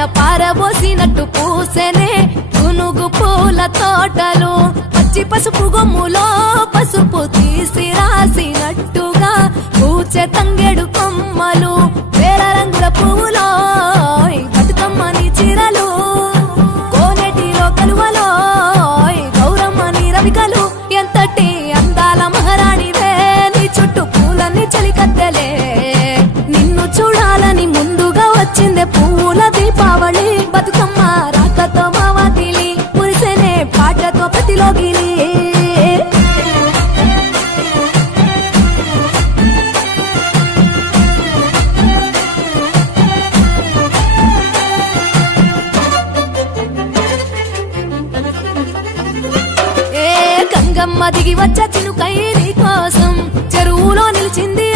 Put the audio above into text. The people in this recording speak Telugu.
వాన పారబోసినట్టు పూసెనే గునుగు పూల తోటలు పచ్చి పసుపు గొమ్ములో పసుపు తీసి రాసినట్టుగా పూచె తంగెడు కొమ్మలు వేల రంగుల పువ్వులో బతుకమ్మని చీరలు కోనేటిలో కలువలో గౌరమ్మని రవికలు ఎంతటి అందాల మహారాణివే నీ చుట్టూ పూలన్నీ చలికత్తెలే నిన్ను చూడాలని ముందుగా వచ్చిందే పూల దీపావళి బతుకమ్మ రాకతో మావాతిలి మురిసెనే పాటతో ప్రతిలోగిలి గంగమ్మ దిగి వచ్చ చినుకై నీ కోసం చెరువులో నిలిచింది